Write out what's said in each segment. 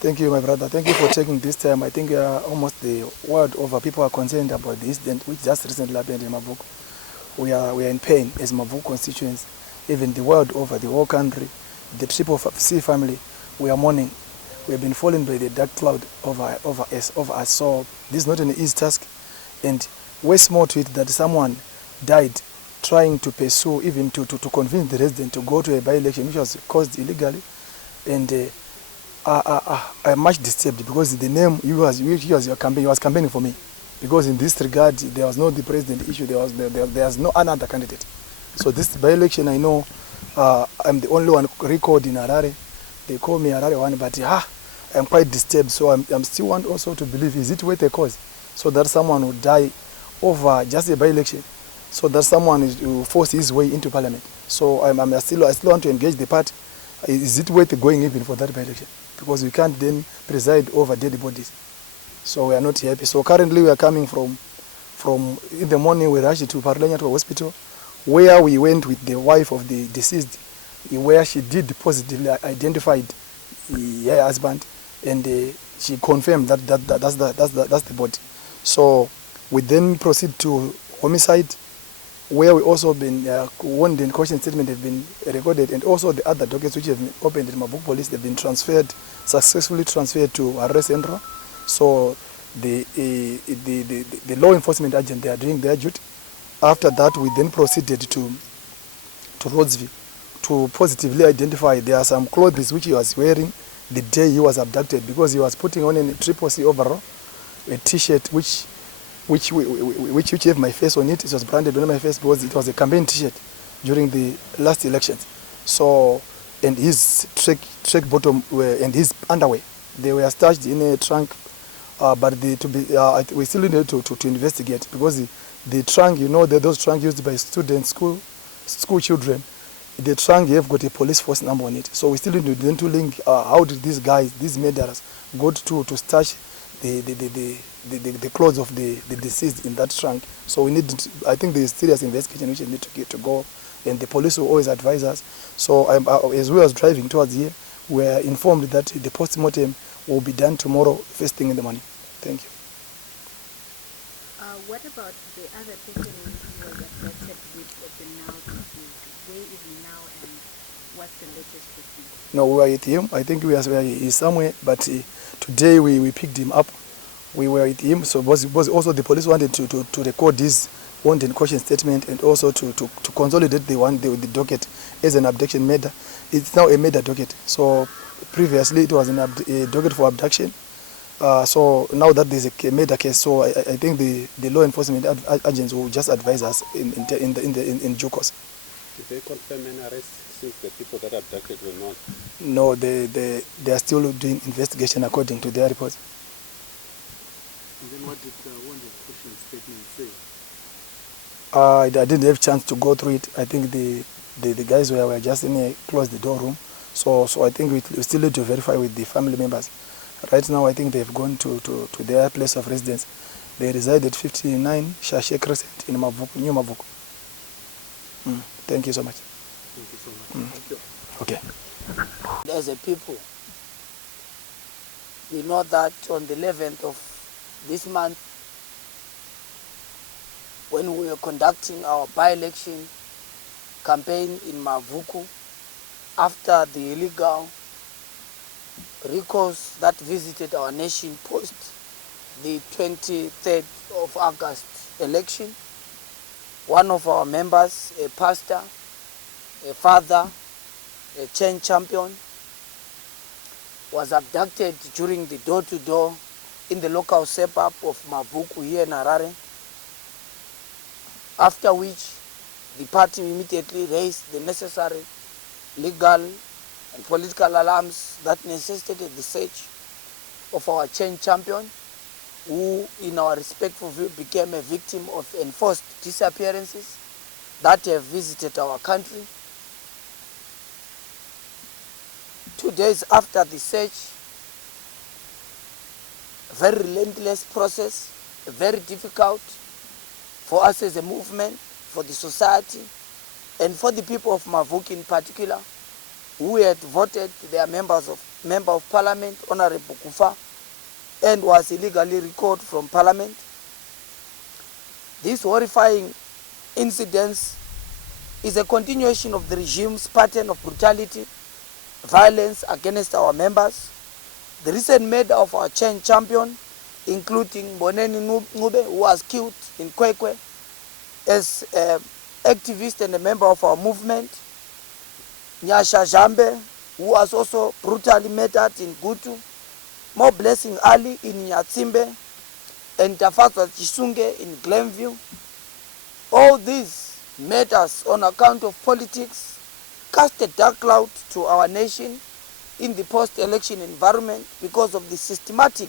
Thank you, my brother. Thank you for taking this time. I think almost the world over people are concerned about the incident which just recently happened in Mavuku. We are in pain as Mavuku constituents. Even the world over, the whole country, the Triple C family, we are mourning. We have been fallen by the dark cloud over us. So this is not an easy task. And what's more to it that someone died trying to pursue, even to convince the resident to go to a by-election which was caused illegally. And I'm much disturbed because the name he was campaigning for me. Because in this regard, there was no the president issue, there was no another candidate. So this by-election, I know I'm the only one recorded in Harare. They call me Harare one, but I'm quite disturbed. So I'm still want also to believe, is it worth a cause? So that someone would die over just a by-election. So that someone will force his way into parliament. So I still want to engage the party. Is it worth going even for that by-election? Because we can't then preside over dead bodies. So we are not happy. So currently we are coming from in the morning we rushed to Parlenya to a hospital where we went with the wife of the deceased, where she did positively identified her husband, and she confirmed that's the body. So we then proceed to homicide, where we also been warned and caution statement have been recorded, and also the other dockets which have been opened in Mavuku Police, they've been successfully transferred to Harare Central. So the law enforcement agent, they are doing their duty. After that, we then proceeded to Rhodesville to positively identify there are some clothes which he was wearing the day he was abducted, because he was putting on a Triple C overall, a T-shirt which have my face on it. It was branded on my face because it was a campaign T-shirt during the last elections. So, and his track bottom and his underwear, they were stashed in a trunk. But we still need to investigate, because the trunk, you know, those trunks used by students, school children, the trunk have got a police force number on it. So we still need to link how did these guys, these murderers, go to stash the clothes of the deceased in that trunk. So we need, I think there is serious investigation which need to go, and the police will always advise us. So as we was driving towards here, we were informed that the post-mortem will be done tomorrow first thing in the morning. Thank you. What about the other person who was abducted with the now deceased? Where is he now, and what's the latest proceeding? No, we were with him. I think he's somewhere, but today we picked him up. We were with him, so was also the police wanted to record his wanted caution statement, and also to consolidate the docket as an abduction murder. It's now a murder docket. So previously it was a docket for abduction. So now that there's a murder case, so I think the law enforcement agents will just advise us in due course. Did they confirm any arrests since the people that abducted were not? No, they are still doing investigation according to their reports. And then what did the caution statement say? I didn't have a chance to go through it. I think the guys were just in a closed the door room. So I think we still need to verify with the family members. Right now, I think they've gone to their place of residence. They reside at 59 Shashe Crescent in Mavuku, New Mavuku. Thank you so much. Thank you so much. Thank you. Okay. As a people, we know that on the 11th of this month, when we were conducting our by-election campaign in Mavuku, after the illegal recalls that visited our nation post the 23rd of August election, one of our members, a pastor, a father, a chain champion, was abducted during the door-to-door in the local suburb of Mavuku here in Harare, after which the party immediately raised the necessary legal and political alarms that necessitated the search of our chain champion, who in our respectful view became a victim of enforced disappearances that have visited our country. 2 days after the search, a very relentless process, very difficult for us as a movement, for the society, and for the people of Mavuku in particular, who had voted their members of Member of Parliament, Honorable Kufa, and was illegally recalled from Parliament. This horrifying incident is a continuation of the regime's pattern of brutality, violence against our members. The recent murder of our change champion, including Boneni Ngube, who was killed in Kwekwe, as an activist and a member of our movement. Nyasha Jambe, who was also brutally murdered in Gutu. More Blessing Ali in Nyatsimbe, and Tafatwa Chisunge in Glenview. All these matters on account of politics cast a dark cloud to our nation in the post-election environment because of the systematic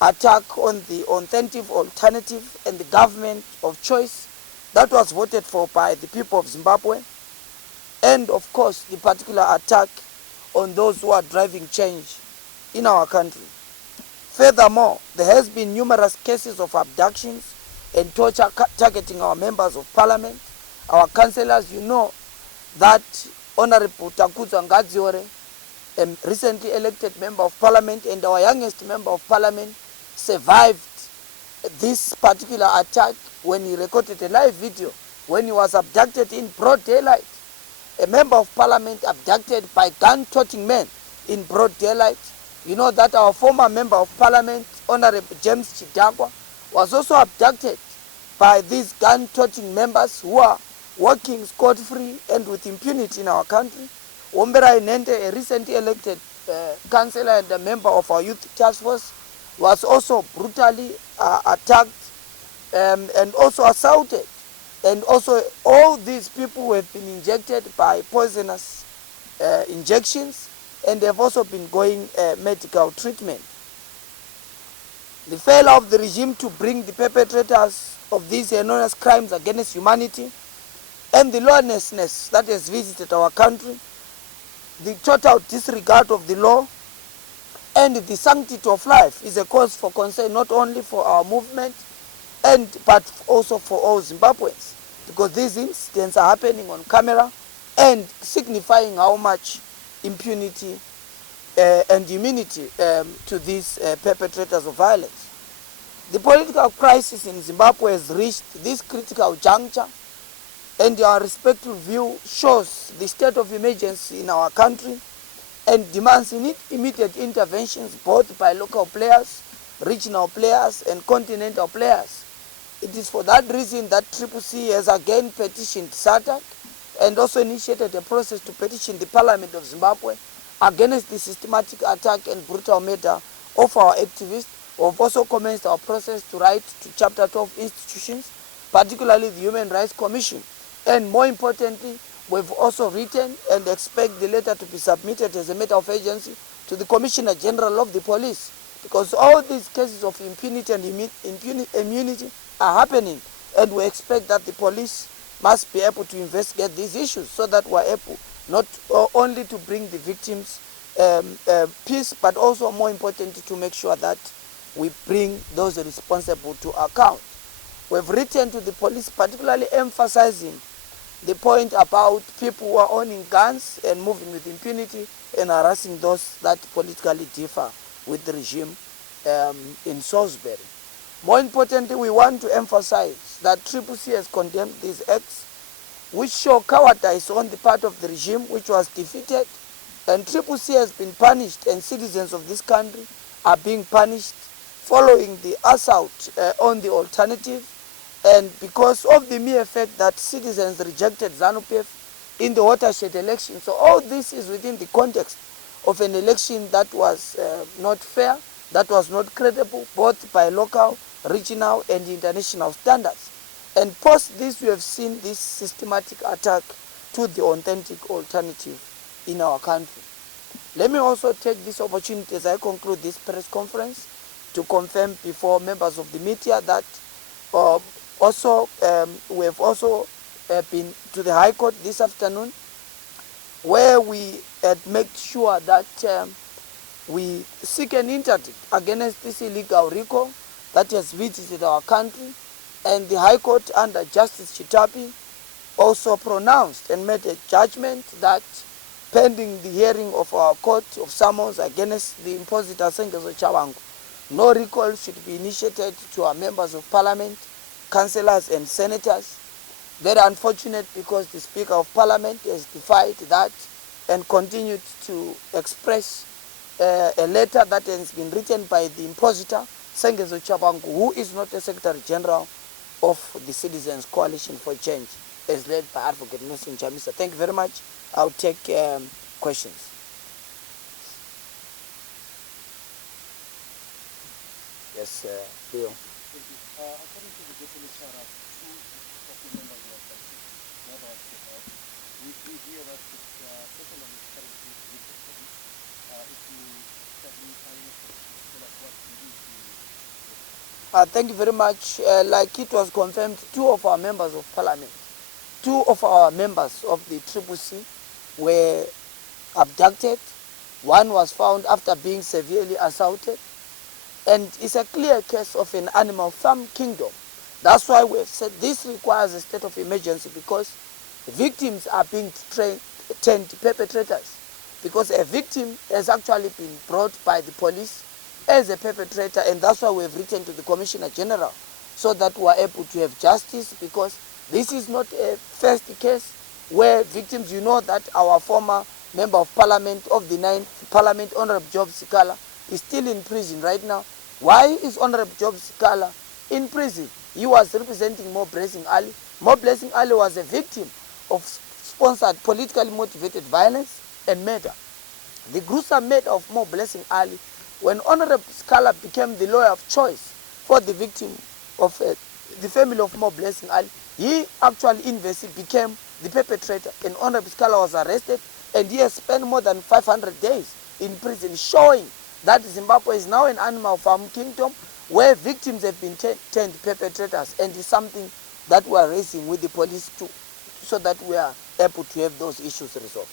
attack on the authentic alternative and the government of choice that was voted for by the people of Zimbabwe, and of course the particular attack on those who are driving change in our country. Furthermore, there has been numerous cases of abductions and torture targeting our members of parliament, our councillors. You know that Honorable Takuza Ngadziore, a recently elected member of parliament and our youngest member of parliament, survived this particular attack when he recorded a live video when he was abducted in broad daylight. A member of parliament abducted by gun-toting men in broad daylight. You know that our former member of parliament, Honorable James Chidagwa, was also abducted by these gun-toting members who are working scot-free and with impunity in our country. Ombera Inende, a recently elected councillor and a member of our youth task force, was also brutally attacked and also assaulted. And also all these people have been injected by poisonous injections, and they have also been going medical treatment. The failure of the regime to bring the perpetrators of these enormous crimes against humanity and the lawlessness that has visited our country, the total disregard of the law and the sanctity of life is a cause for concern not only for our movement but also for all Zimbabweans, because these incidents are happening on camera and signifying how much impunity and immunity to these perpetrators of violence. The political crisis in Zimbabwe has reached this critical juncture, and our respective view shows the state of emergency in our country and demands immediate interventions both by local players, regional players, and continental players. It is for that reason that CCC has again petitioned SADC and also initiated a process to petition the Parliament of Zimbabwe against the systematic attack and brutal murder of our activists. We have also commenced our process to write to Chapter 12 institutions, particularly the Human Rights Commission. And more importantly, we've also written and expect the letter to be submitted as a matter of urgency to the Commissioner General of the Police, because all these cases of impunity and immunity are happening, and we expect that the police must be able to investigate these issues so that we're able not only to bring the victims peace, but also more importantly to make sure that we bring those responsible to account. We've written to the police particularly emphasizing the point about people who are owning guns and moving with impunity and harassing those that politically differ with the regime in Salisbury. More importantly, we want to emphasize that CCC has condemned these acts, which show cowardice on the part of the regime, which was defeated, and CCC has been punished, and citizens of this country are being punished following the assault on the alternative, and because of the mere fact that citizens rejected ZANU-PF in the watershed election. So all this is within the context of an election that was not fair, that was not credible, both by local, regional, and international standards. And post this, we have seen this systematic attack to the authentic alternative in our country. Let me also take this opportunity as I conclude this press conference to confirm before members of the media that we have also been to the High Court this afternoon, where we had made sure that we seek an interdict against this illegal recall that has visited our country, and the High Court under Justice Chitapi also pronounced and made a judgment that pending the hearing of our court of summons against the impositor Sengezo Chabangu, no recall should be initiated to our members of parliament, councillors and senators. Very unfortunate because the Speaker of Parliament has defied that and continued to express a letter that has been written by the impositor Sengezo Chabangu, who is not a Secretary General of the Citizens Coalition for Change, as led by Advocate Nelson Chamisa. Thank you very much. I'll take questions. Yes, Leo. According to the definition of two of the members who are affected, not all out, we hear that social and currently with the police. If you can tell us what it is. Thank you very much. Like it was confirmed, two of our members of parliament, two of our members of the CCC were abducted. One was found after being severely assaulted. And it's a clear case of an animal farm kingdom. That's why we've said this requires a state of emergency, because victims are being turned perpetrators. Because a victim has actually been brought by the police as a perpetrator, and that's why we've written to the Commissioner General so that we are able to have justice, because this is not a first case where victims, you know that our former Member of Parliament of the 9th Parliament, Honorable Job Sikala, is still in prison right now. Why is Honorable Job Sikala in prison? He was representing Mo Blessing Ali. Mo Blessing Ali was a victim of sponsored politically motivated violence and murder. The gruesome murder of Mo Blessing Ali, when Honorable Sikala became the lawyer of choice for the victim of the family of Mo Blessing Ali, he actually became the perpetrator, and Honorable Sikala was arrested, and he has spent more than 500 days in prison, showing that Zimbabwe is now an animal farm kingdom where victims have been turned perpetrators, and it's something that we are raising with the police too, so that we are able to have those issues resolved.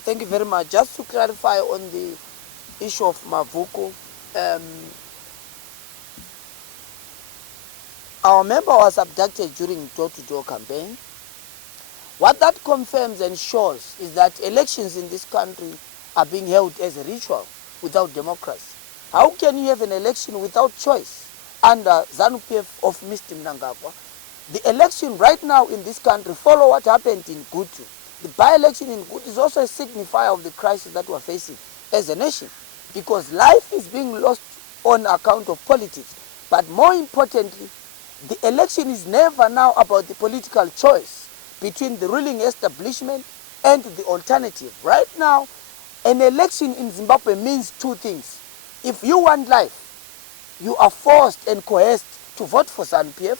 Thank you very much. Just to clarify on the issue of Mavuko, our member was abducted during door-to-door campaign. What that confirms and shows is that elections in this country are being held as a ritual without democracy. How can you have an election without choice under ZANU-PF of Mr. Mnangagwa? The election right now in this country follow what happened in Gutu. The by-election in Gutu is also a signifier of the crisis that we're facing as a nation, because life is being lost on account of politics. But more importantly, the election is never now about the political choice between the ruling establishment and the alternative. Right now, an election in Zimbabwe means two things. If you want life, you are forced and coerced to vote for ZANU-PF.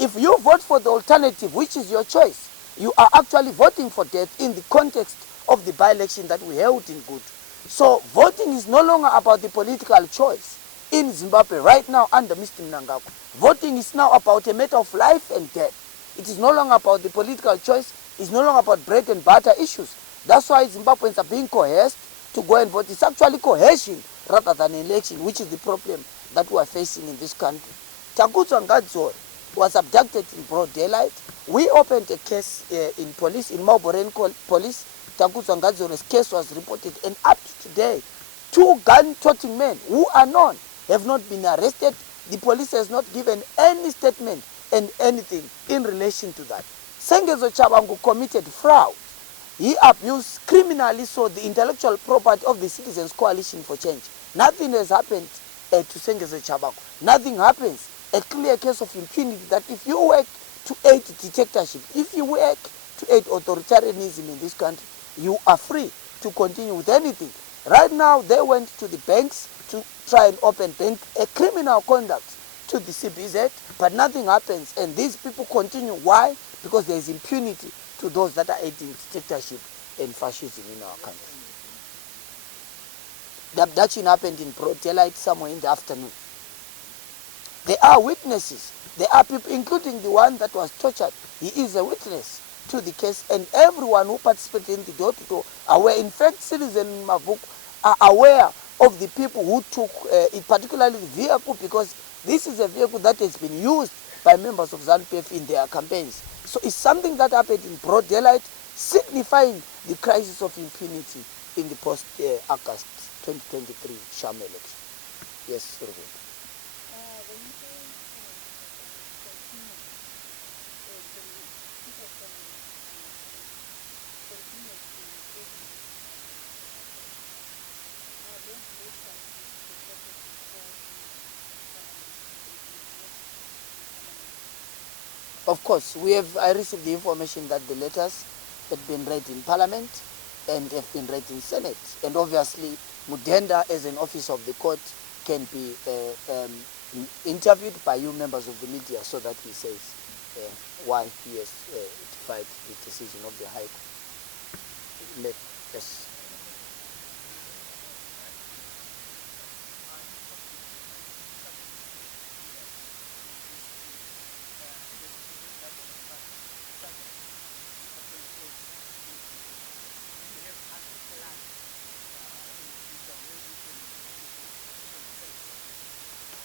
If you vote for the alternative, which is your choice, you are actually voting for death in the context of the by-election that we held in Gutu. So voting is no longer about the political choice in Zimbabwe right now under Mr. Mnangagwa. Voting is now about a matter of life and death. It is no longer about the political choice. It's no longer about bread and butter issues. That's why Zimbabweans are being coerced to go and vote. It's actually coercion rather than election, which is the problem that we are facing in this country. Takuzwa Ngadzore was abducted in broad daylight. We opened a case in police, in Mauboren police. Takuzwa Ngadzore's case was reported, and up to today, 2 gun-toting men who are known have not been arrested. The police has not given any statement and anything in relation to that. Sengezo Chabangu committed fraud. He abused criminally the intellectual property of the Citizens Coalition for Change. Nothing has happened to Sengezo Chabangu. Nothing happens. A clear case of impunity that if you work to aid dictatorship, if you work to aid authoritarianism in this country, you are free to continue with anything. Right now, they went to the banks to try and open a criminal conduct to the CBZ, but nothing happens, and these people continue. Why? Because there is impunity to those that are aiding dictatorship and fascism in our country. The abduction happened in broad daylight somewhere in the afternoon. There are witnesses. There are people, including the one that was tortured. He is a witness to the case, and everyone who participated in the door-to-door are aware. In fact, citizens in Mavuku are aware of the people who took, particularly the vehicle, because this is a vehicle that has been used by members of ZANU-PF in their campaigns. So it's something that happened in broad daylight, signifying the crisis of impunity in the post-August 2023 Sham election. Yes, Ruben. When you say Of course, I received the information that the letters had been read in Parliament and have been read in Senate. And obviously, Mudenda, as an officer of the court, can be interviewed by you members of the media so that he says why he has ratified the decision of the High Court. Yes.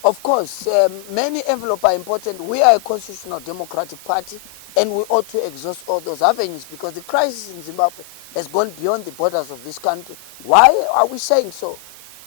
Of course, many envelopes are important. We are a constitutional democratic party, and we ought to exhaust all those avenues because the crisis in Zimbabwe has gone beyond the borders of this country. Why are we saying so?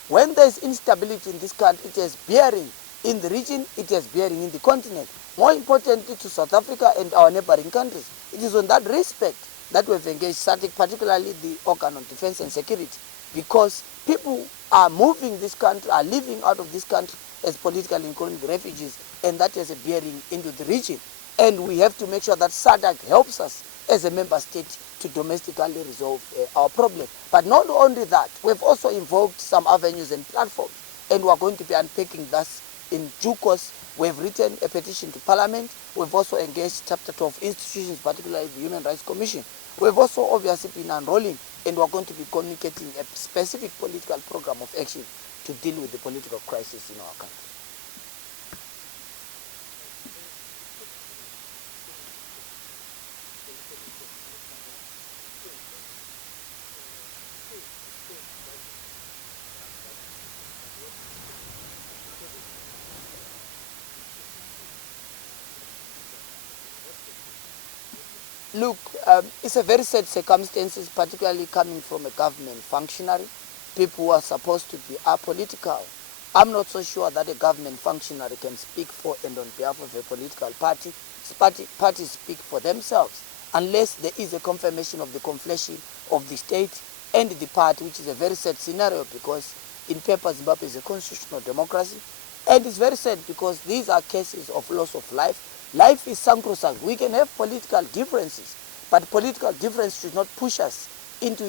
When there is instability in this country, it has bearing in the region, it has bearing in the continent. More importantly to South Africa and our neighboring countries. It is on that respect that we have engaged SADC, particularly the organ of defense and security, because people are moving this country, are living out of this country as political and economic refugees, and that has a bearing into the region. And we have to make sure that SADC helps us as a member state to domestically resolve our problem. But not only that, we've also involved some avenues and platforms, and we're going to be unpacking that in due course. We've written a petition to Parliament. We've also engaged Chapter 12 institutions, particularly the Human Rights Commission. We've also obviously been enrolling, and we're going to be communicating a specific political program of action to deal with the political crisis in our country. Look, it's a very sad circumstances, particularly coming from a government functionary, people who are supposed to be apolitical. I'm not so sure that a government functionary can speak for and on behalf of a political party. Parties speak for themselves, unless there is a confirmation of the conflation of the state and the party, which is a very sad scenario because in paper Zimbabwe is a constitutional democracy. And it's very sad because these are cases of loss of life. Life is sacrosanct. We can have political differences, but political difference should not push us into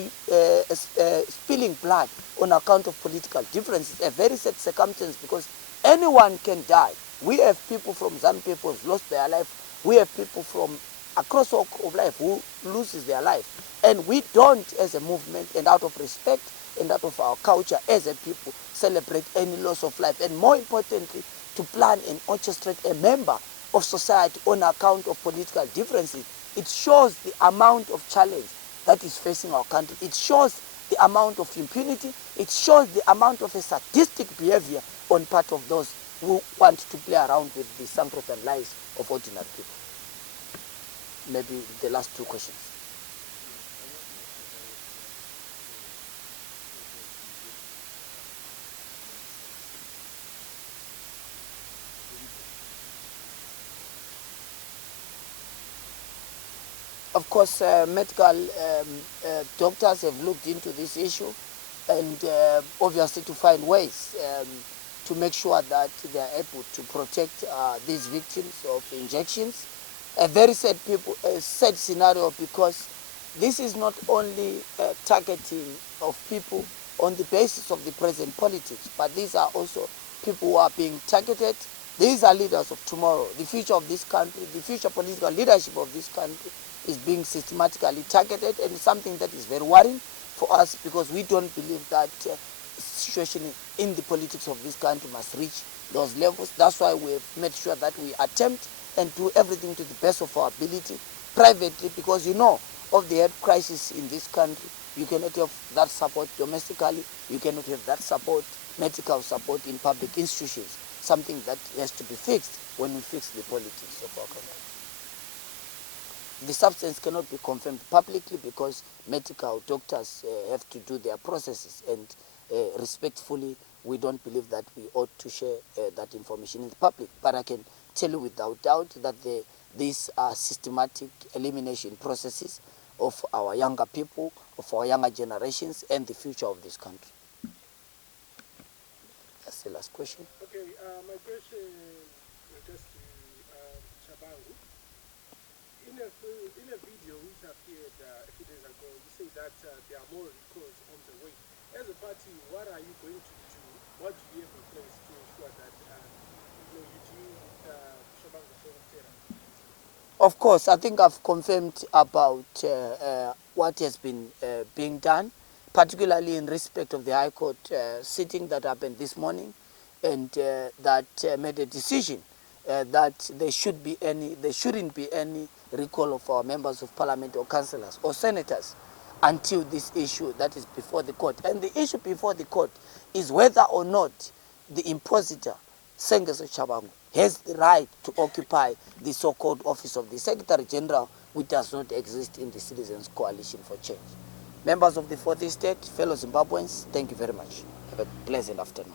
spilling blood on account of political differences. A very sad circumstance because anyone can die. We have people from ZANU-PF who have lost their life. We have people from across walk of life who loses their life. And we don't, as a movement, and out of respect and out of our culture as a people, celebrate any loss of life. And more importantly, to plan and orchestrate a member of society on account of political differences. It shows the amount of challenge that is facing our country. It shows the amount of impunity. It shows the amount of a sadistic behavior on part of those who want to play around with the sacrosanct lives of ordinary people. Maybe the last two questions. Of course, medical doctors have looked into this issue and obviously to find ways to make sure that they are able to protect these victims of injections. A very sad scenario because this is not only targeting of people on the basis of the present politics, but these are also people who are being targeted. These are leaders of tomorrow. The future of this country, the future political leadership of this country is being systematically targeted, and something that is very worrying for us because we don't believe that situation in the politics of this country must reach those levels. That's why we've made sure that we attempt and do everything to the best of our ability privately, because you know of the health crisis in this country. You cannot have that support domestically. You cannot have that support, medical support in public institutions, something that has to be fixed when we fix the politics of our country. The substance cannot be confirmed publicly because medical doctors have to do their processes, and respectfully, we don't believe that we ought to share that information in the public. But I can tell you without doubt that these are systematic elimination processes of our younger people, of our younger generations, and the future of this country. That's the last question. Okay, my question just to Chabangu. In a video which appeared a few days ago, you say that there are more recalls on the way. As a party, what are you going to do? What do you have in place to ensure that you deal with Chabangu Solitera? Of course, I think I've confirmed about what has been being done, particularly in respect of the High Court sitting that happened this morning, and that made a decision that there shouldn't be any recall of our members of parliament or councillors or senators until this issue that is before the court. And the issue before the court is whether or not the impositor, Sengezo Chabangu, has the right to occupy the so-called office of the Secretary General, which does not exist in the Citizens Coalition for Change. Members of the Fourth Estate, fellow Zimbabweans, thank you very much. Have a pleasant afternoon.